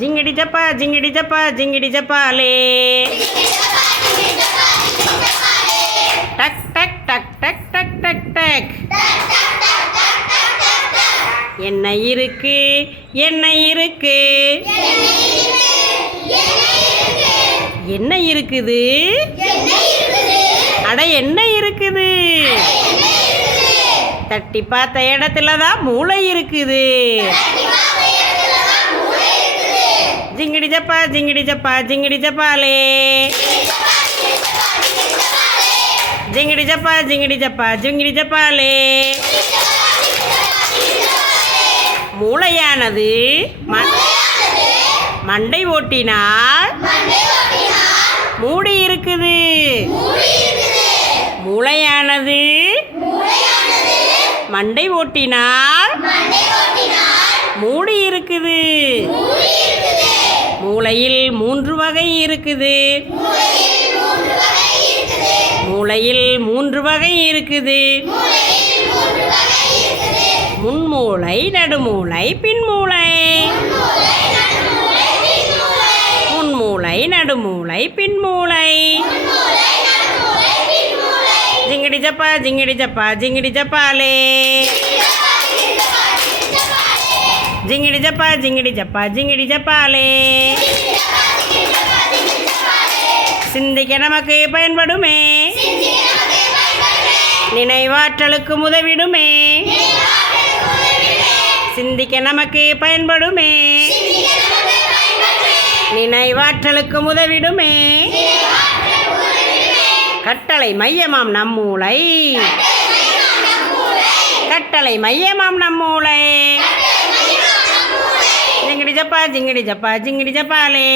ஜிங்கிடி ஜப்பா ஜிங்கிடி ஜப்பா ஜிங்கிடி ஜப்பாலே. டக் டக் டக் டக் டக் டக் டக். என்ன இருக்கு என்ன இருக்கு என்ன இருக்குது? அட என்ன இருக்குது? தட்டி பார்த்த இடத்துல தான் மூளை இருக்குது. ஜிங்கிடி ஜப்பா ஜிங்கிடி ஜப்பா ஜிங்கிடி ஜப்பாலே. ஜிங்கிடி ஜப்பா ஜிங்கிடி ஜப்பா ஜிங்கிடி ஜப்பாலே. மூளையானது மண்டை ஓட்டினால் மூடி இருக்குது. மூளையானது மண்டை ஓட்டினால் மூடி இருக்குது. மூளையில் 3 வகை இருக்குது. மூளையில் 3 வகை இருக்குது. முன்மூளை, நடுமூளை, பின்மூளை. முன்மூளை, நடுமூளை, பின்மூளை. ஜிங்கிடி ஜப்பா ஜிங்கிடி ஜப்பா ஜிங்கிடி ஜப்பாலே. ஜிங்கிடி ஜப்பா ஜிங்கிடி ஜப்பா ஜிங்கிடி ஜப்பாலே. சிந்திக்க நமக்கு பயன்படுமே, நினைவாற்றலுக்கு உதவிடுமே. சிந்திக்க நமக்கு பயன்படுமே, நினைவாற்றலுக்கு உதவிடுமே. கட்டளை மையமாம் நம் மூளை, கட்டளை மையமாம் நம் மூளை. ஜிங்கிடி ஜப்பா ஜிங்கிடி ஜப்பா ஜிங்கிடி ஜப்பாலே.